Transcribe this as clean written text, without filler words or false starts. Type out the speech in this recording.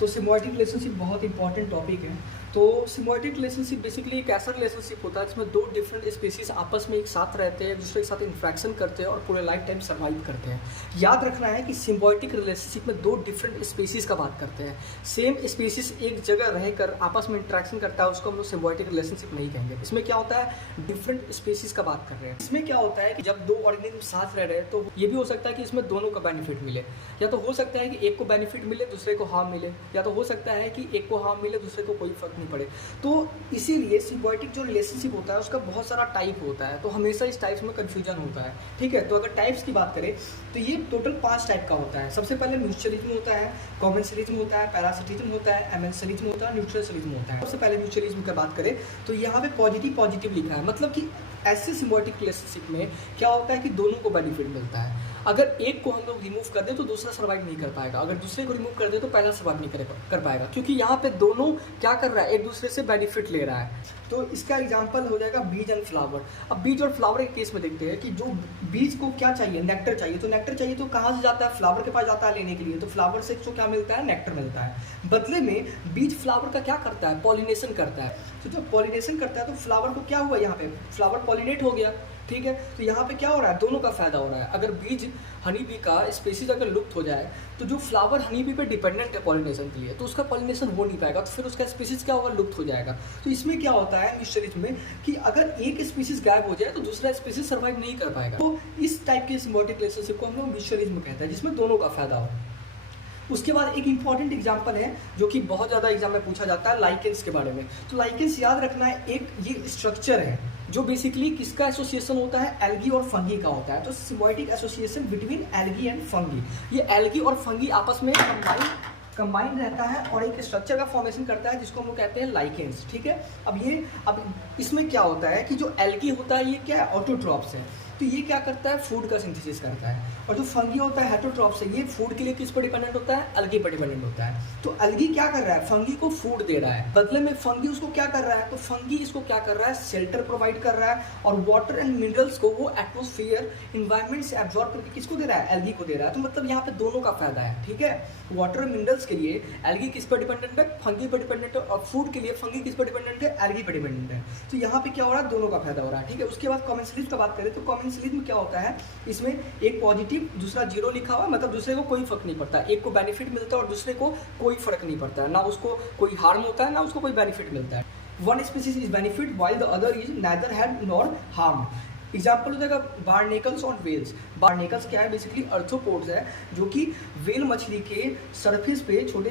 तो symbiotic relationship बहुत important topic है। तो सिम्बायोटिक रिलेशनशिप बेसिकली एक ऐसा रिलेशनशिप होता है जिसमें दो डिफरेंट स्पीशीज आपस में एक साथ रहते हैं, दूसरे के साथ इंट्रैक्शन करते हैं और पूरे लाइफ टाइम सर्वाइव करते हैं। याद रखना है कि सिम्बायोटिक रिलेशनशिप में दो डिफरेंट स्पीशीज का बात करते हैं। सेम स्पीशीज एक जगह रहकर आपस में इंट्रैक्शन करता है, उसको हम लोग सिम्बायोटिक रिलेशनशिप नहीं कहेंगे। इसमें क्या होता है, डिफरेंट स्पीशीज का बात कर रहे हैं। इसमें क्या होता है कि जब दो ऑर्गेनिज्म साथ रह रहे हैं तो ये भी हो सकता है कि इसमें दोनों का बेनिफिट मिले, या तो हो सकता है कि एक को बेनिफिट मिले दूसरे को हार्म मिले, या तो हो सकता है कि एक को हार्म मिले दूसरे को कोई फर्क नहीं पड़े। तो इसीलिए सिम्बायोटिक जो रिलेशनशिप होता है उसका बहुत सारा टाइप होता है, तो हमेशा इस टाइप्स में कन्फ्यूजन होता है। ठीक है, तो अगर टाइप्स की बात करें तो ये टोटल 5 टाइप का होता है। सबसे पहले म्यूचुअलिज्म होता है, कॉमेंसलिज्म होता है, पैरासिटिज्म होता है, एमेंसलिज्म होता है, न्यूट्रलिज्म होता है। सबसे पहले म्यूचुअलिज्म की बात करें तो यहाँ पे पॉजिटिव लिखा है, मतलब कि ऐसे सिम्बायोटिक रिलेशनशिप में क्या होता है कि दोनों को बेनिफिट मिलता है। अगर एक को हम लोग रिमूव कर दे तो दूसरा सर्वाइव नहीं कर पाएगा, अगर दूसरे को रिमूव कर दे तो पहला सर्वाइव नहीं कर पाएगा, क्योंकि यहाँ पे दोनों क्या कर रहा है, एक दूसरे से बेनिफिट ले रहा है। तो इसका एग्जांपल हो जाएगा बीज एंड फ्लावर। अब बीज और फ्लावर के केस में देखते हैं कि जो बीज को क्या चाहिए, नेक्टर चाहिए, तो नेक्टर चाहिए तो कहाँ से जाता है, फ्लावर के पास जाता है लेने के लिए, तो फ्लावर से जो क्या मिलता है, नेक्टर मिलता है। बदले में बीज फ्लावर का क्या करता है, पॉलिनेशन करता है। तो जब पॉलिनेशन करता है तो फ्लावर को क्या हुआ, यहाँ पे फ्लावर पॉलिनेट हो गया। ठीक है, तो यहाँ पे क्या हो रहा है, दोनों का फायदा हो रहा है। अगर बीज हनी बी का स्पीसीज अगर लुप्त हो जाए तो जो फ्लावर हनी बी पे डिपेंडेंट है पॉलिनेशन के लिए, तो उसका पॉलिनेशन हो नहीं पाएगा, तो फिर उसका स्पीसीज क्या होगा, लुप्त हो जाएगा। तो इसमें क्या होता है म्यूचुअलिज्म में कि अगर एक स्पीसीज गायब हो जाए तो दूसरा स्पीसीज सर्वाइव नहीं कर पाएगा। तो इस टाइप के सिम्बायोटिक रिलेशनशिप को हम लोग म्यूचुअलिज्म कहते हैं, जिसमें दोनों का फायदा हो। उसके बाद एक इंपॉर्टेंट एग्जांपल है जो कि बहुत ज़्यादा एग्जाम में पूछा जाता है, लाइकेंस के बारे में। तो लाइकेंस याद रखना है, एक ये स्ट्रक्चर है जो बेसिकली किसका एसोसिएशन होता है, एल्गी और फंगी का होता है। तो symbiotic association between algae and fungi, ये एल्गी और फंगी आपस में कंबाइन रहता है और एक स्ट्रक्चर का फॉर्मेशन करता है जिसको हम लोग कहते हैं लाइकेंस। ठीक है, अब इसमें क्या होता है कि जो एल्गी होता है ये क्या है, ऑटोट्रॉप्स है, तो ये क्या करता है, फूड का सिंथेसिस करता है। और जो फंगी होता है हेटेरोट्रॉप्स है, ये फूड के लिए किस पर डिपेंडेंट होता है, अलगी पर डिपेंडेंट होता है। तो अलगी क्या कर रहा है, फंगी को फूड दे रहा है, बदले में फंगी उसको क्या कर रहा है, तो फंगी इसको क्या कर रहा है, शेल्टर प्रोवाइड कर रहा है, और वाटर एंड मिनरल्स को वो एटमॉस्फेयर इन्वायरमेंट से एब्जॉर्ब करके किसको दे रहा है, एल्गी को दे रहा है। तो मतलब यहाँ पे दोनों का फायदा है। ठीक है, वाटर मिनरल्स के लिए एल्गी किस पर डिपेंडेंट है, फंगी पर डिपेंडेंट है, और फूड के लिए फंगी किस पर डिपेंडेंट है, एल्गी पर डिपेंडेंट है। तो यहाँ पे क्या हो रहा है, दोनों का फायदा हो रहा है। ठीक है, उसके बाद कॉमेंसलिज्म का बात करें तो कॉमेंसलिज्म क्या होता है, इसमें एक पॉजिटिव दूसरा जीरो लिखा हुआ है, मतलब दूसरे को कोई फर्क नहीं पड़ता, एक को बेनिफिट मिलता है और दूसरे को कोई फर्क नहीं पड़ता है, ना उसको कोई हार्म होता है ना उसको कोई बेनिफिट मिलता है। One species is benefit while the other is neither had nor harm. Example हो जाएगा बार्नेकल्स और वेल्स। बार्नेकल्स क्या है, बेसिकली अर्थ्रोपोड्स है जो कि वेल मछली के सरफेस पे छोटे छोटे